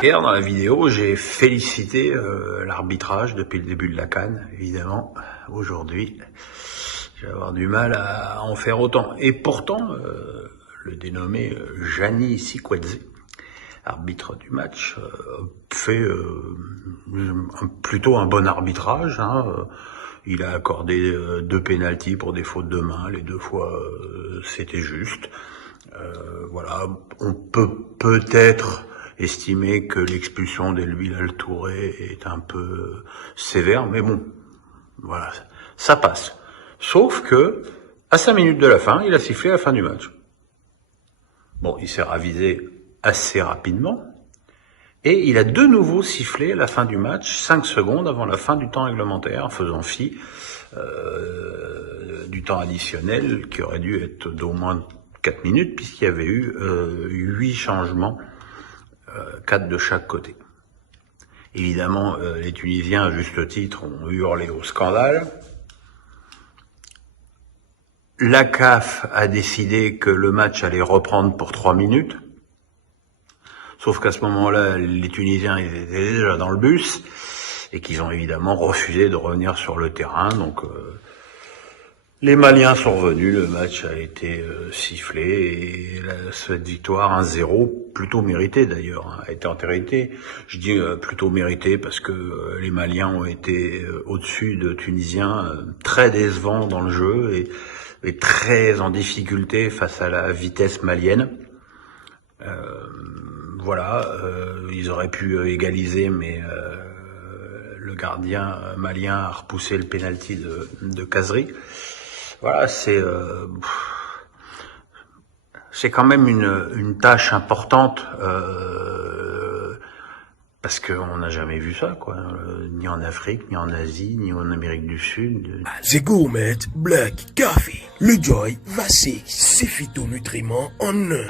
Hier, dans la vidéo, j'ai félicité l'arbitrage depuis le début de la CAN, évidemment. Aujourd'hui, je vais avoir du mal à en faire autant. Et pourtant, le dénommé Gianni Siquezze, arbitre du match, fait plutôt un bon arbitrage. Il a accordé 2 pénaltys pour des fautes de main. Les 2 fois, c'était juste. Voilà, on peut peut-être estimer que l'expulsion d'El Bilal Touré est un peu sévère, mais bon, voilà, ça passe. Sauf que, à 5 minutes de la fin, il a sifflé la fin du match. Bon, il s'est ravisé assez rapidement, et il a de nouveau sifflé à la fin du match, 5 secondes avant la fin du temps réglementaire, en faisant fi du temps additionnel, qui aurait dû être d'au moins 4 minutes, puisqu'il y avait eu 8 changements, 4 de chaque côté. Évidemment, les Tunisiens, à juste titre, ont hurlé au scandale. La CAF a décidé que le match allait reprendre pour 3 minutes. Sauf qu'à ce moment-là, les Tunisiens ils étaient déjà dans le bus et qu'ils ont évidemment refusé de revenir sur le terrain. Donc, les Maliens sont revenus, le match a été sifflé et cette victoire 1-0, plutôt méritée d'ailleurs, a été entérinée. Je dis plutôt méritée parce que les Maliens ont été au-dessus de Tunisiens, très décevants dans le jeu et très en difficulté face à la vitesse malienne. Voilà, ils auraient pu égaliser, mais le gardien malien a repoussé le pénalty de Khazri. Voilà, c'est quand même une tâche importante parce qu'on n'a jamais vu ça, quoi, ni en Afrique, ni en Asie, ni en Amérique du Sud. The Gourmet Black Coffee, le Joy va c'est phytonutriments en un.